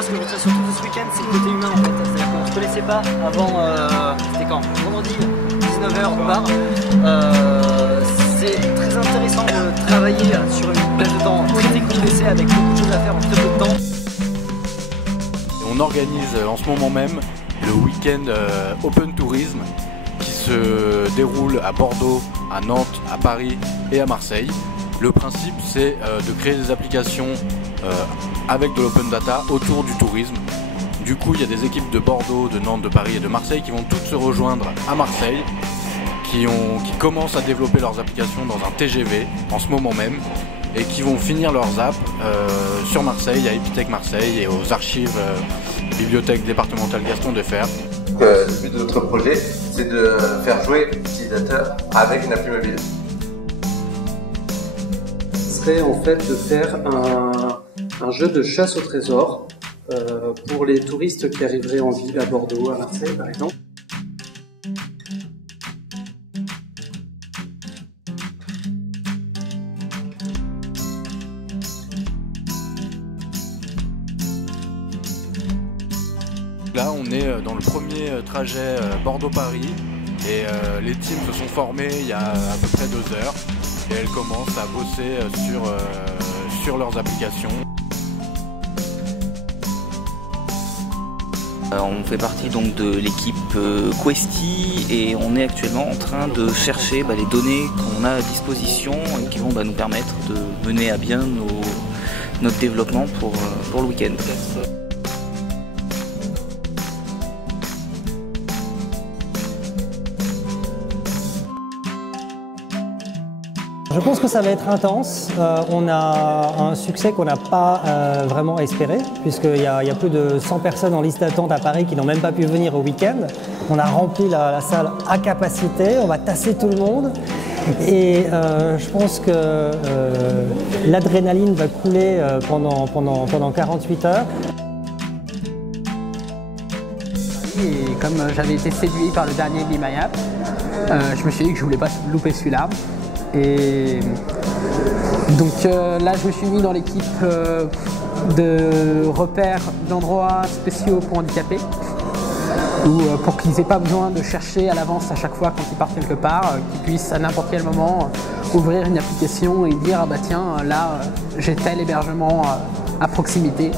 moi, ce que je retiens surtout de ce week-end, c'est le côté humain en fait. C'est-à-dire qu'on ne se connaissait pas avant, c'était quand vendredi, 19h on part. C'est très intéressant de travailler sur une plage de temps très compressée avec beaucoup de choses à faire en très peu de temps. On organise en ce moment même le week-end Open Tourism qui se déroule à Bordeaux, à Nantes, à Paris et à Marseille. Le principe, c'est de créer des applications avec de l'open data autour du tourisme. Du coup, il y a des équipes de Bordeaux, de Nantes, de Paris et de Marseille qui vont toutes se rejoindre à Marseille, qui commencent à développer leurs applications dans un TGV en ce moment même et qui vont finir leurs apps sur Marseille, à Epitech Marseille et aux archives bibliothèque départementale Gaston Defferre. Le but de notre projet, c'est de faire jouer l'utilisateur avec une appli mobile. Ce serait en fait de faire un jeu de chasse au trésor pour les touristes qui arriveraient en ville à Bordeaux, à Marseille par exemple. Là, on est dans le premier trajet Bordeaux-Paris et les teams se sont formés il y a à peu près 2 heures et elles commencent à bosser sur leurs applications. On fait partie donc de l'équipe Questy et on est actuellement en train de chercher les données qu'on a à disposition et qui vont nous permettre de mener à bien notre développement pour le week-end. Je pense que ça va être intense. On a un succès qu'on n'a pas vraiment espéré, puisqu'il y a plus de 100 personnes en liste d'attente à Paris qui n'ont même pas pu venir au week-end. On a rempli la salle à capacité, on va tasser tout le monde. Et je pense que l'adrénaline va couler pendant 48 heures. Et comme j'avais été séduit par le dernier Be My App, je me suis dit que je voulais pas louper celui-là. Et donc là je me suis mis dans l'équipe de repères d'endroits spéciaux pour handicapés pour qu'ils n'aient pas besoin de chercher à l'avance à chaque fois quand ils partent quelque part, qu'ils puissent à n'importe quel moment ouvrir une application et dire ah bah tiens là j'ai tel hébergement à proximité.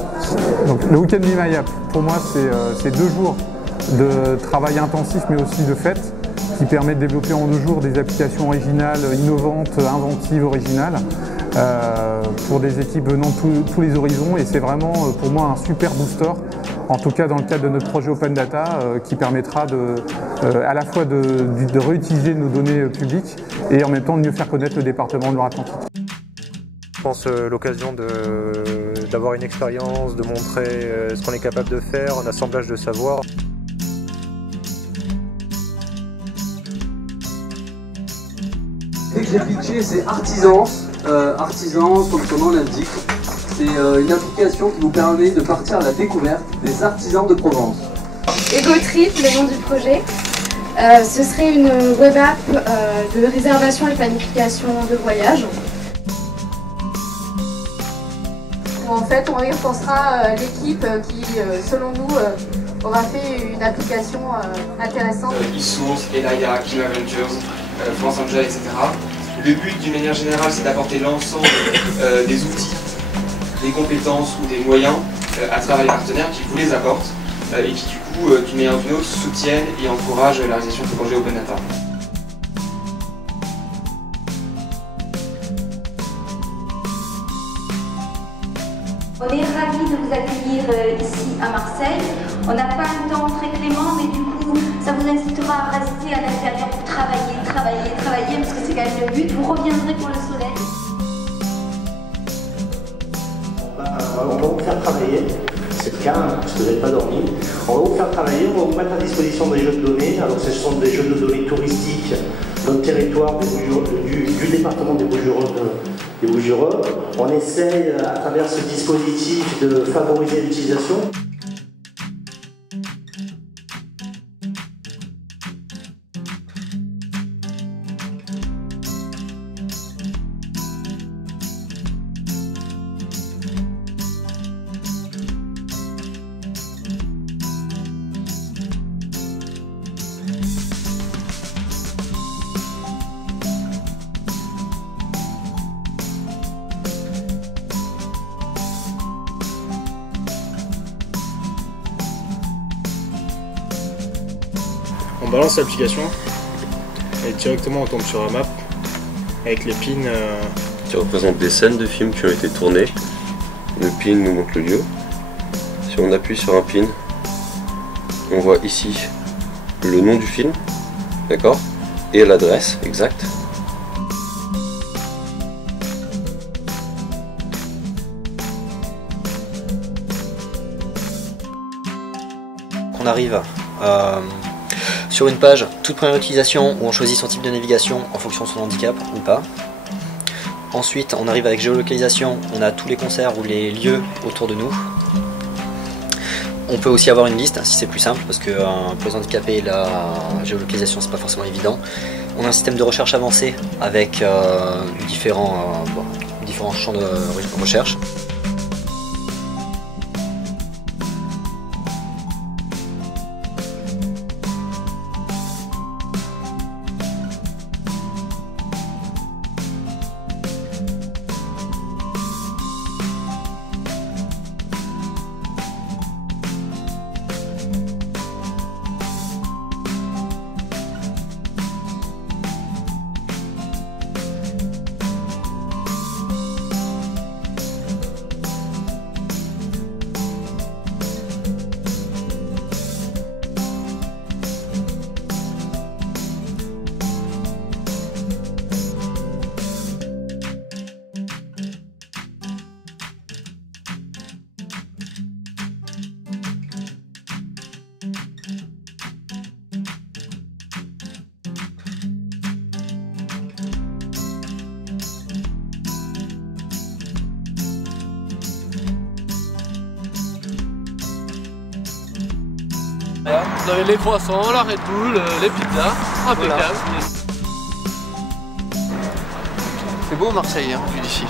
Donc le week-end Be My App pour moi c'est 2 jours de travail intensif mais aussi de fête, qui permet de développer en 2 jours des applications originales, innovantes, inventives, originales, pour des équipes venant de tous les horizons. Et c'est vraiment pour moi un super booster, en tout cas dans le cadre de notre projet Open Data, qui permettra à la fois de réutiliser nos données publiques et en même temps de mieux faire connaître le département de Loire-Atlantique. Je pense l'occasion d'avoir une expérience, de montrer ce qu'on est capable de faire, un assemblage de savoir. Dès que j'ai pitché, c'est Artisans. Artisans, comme son nom l'indique, c'est une application qui vous permet de partir à la découverte des artisans de Provence. EgoTrip, le nom du projet. Ce serait une web app de réservation et planification de voyage. En fait, on récompensera l'équipe qui, selon nous, aura fait une application intéressante. eSource, Elaya, Kim Avengers, France Angel, etc. Le but, d'une manière générale, c'est d'apporter l'ensemble des outils, des compétences ou des moyens à travers les partenaires qui vous les apportent et qui, du coup, d'une manière ou d'une autre, soutiennent et encouragent la réalisation de ce projet Open Data. On est ravis de vous accueillir ici à Marseille. On n'a pas un temps très clément, mais du coup, ça vous incitera à rester à l'intérieur pour travailler, parce que c'est quand même le but. Vous reviendrez pour le soleil. On va vous faire travailler, c'est le cas, parce que vous n'avez pas dormi. On va vous faire travailler, on va vous mettre à disposition des jeux de données. Alors ce sont des jeux de données touristiques dans le territoire du département des Bouches-du-Rhône. On essaye à travers ce dispositif de favoriser l'utilisation. balance l'application et directement on tombe sur la map avec les pins. Qui représentent des scènes de films qui ont été tournées. Le pin nous montre le lieu. Si on appuie sur un pin, on voit ici le nom du film, d'accord, et l'adresse exacte. On arrive sur une page toute première utilisation où on choisit son type de navigation en fonction de son handicap ou pas. Ensuite on arrive avec géolocalisation, on a tous les concerts ou les lieux autour de nous. On peut aussi avoir une liste si c'est plus simple parce que pour les handicapés la géolocalisation c'est pas forcément évident. On a un système de recherche avancé avec différents champs de recherche. Vous avez les croissants, la Red Bull, les pizzas, impeccable. C'est beau Marseille, hein, vu d'ici.